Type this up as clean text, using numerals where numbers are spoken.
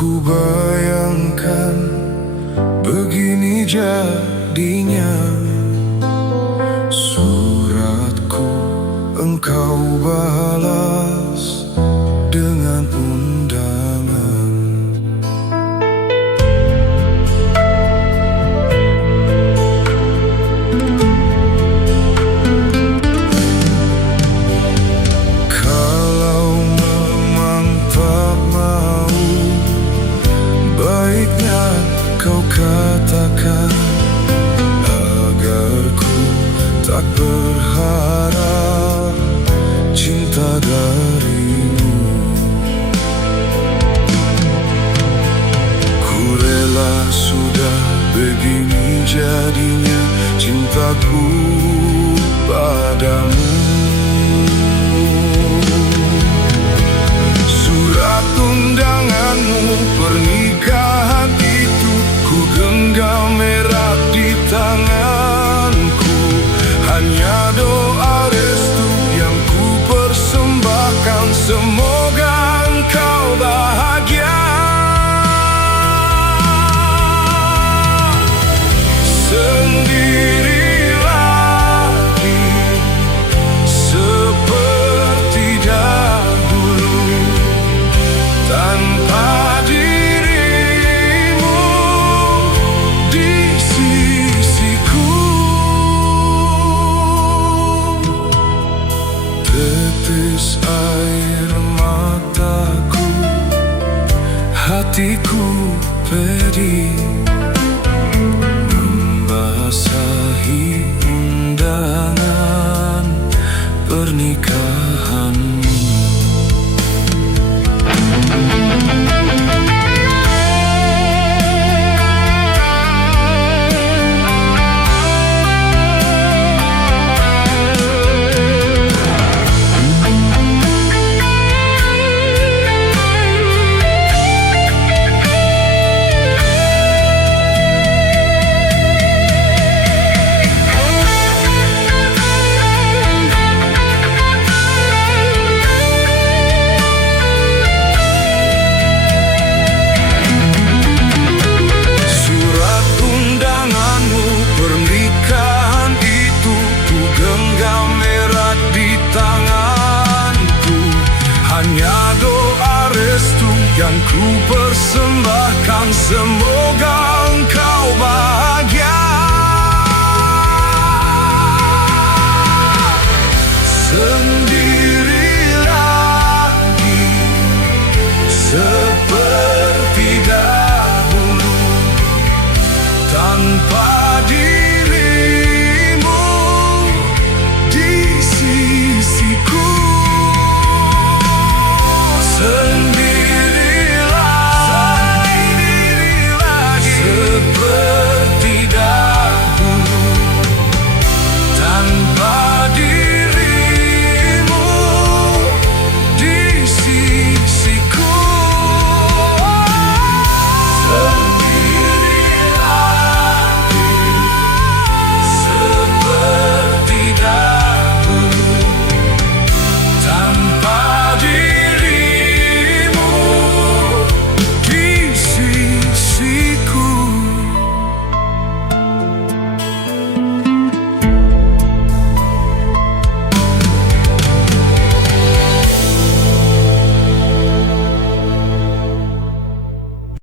Ku bayangkan begini jadinya suratku, engkau balas dengan undangan. Kalau memang tak mau, baiknya kau katakan, agar ku tak berharap cinta darimu. Ku rela sudah begini jadinya cintaku padamu. Surat undanganmu pernikahan itu ku genggam erat di tanganku. Hanya doa restu yang ku persembahkan, semoga engkau bahagia. Sendiri lagi seperti dahulu, tanpa dirimu di sisiku. Tetes air mataku, hatiku pedih, membasahi undangan pernikahanmu. Hanya doa restu yang ku persembahkan, semoga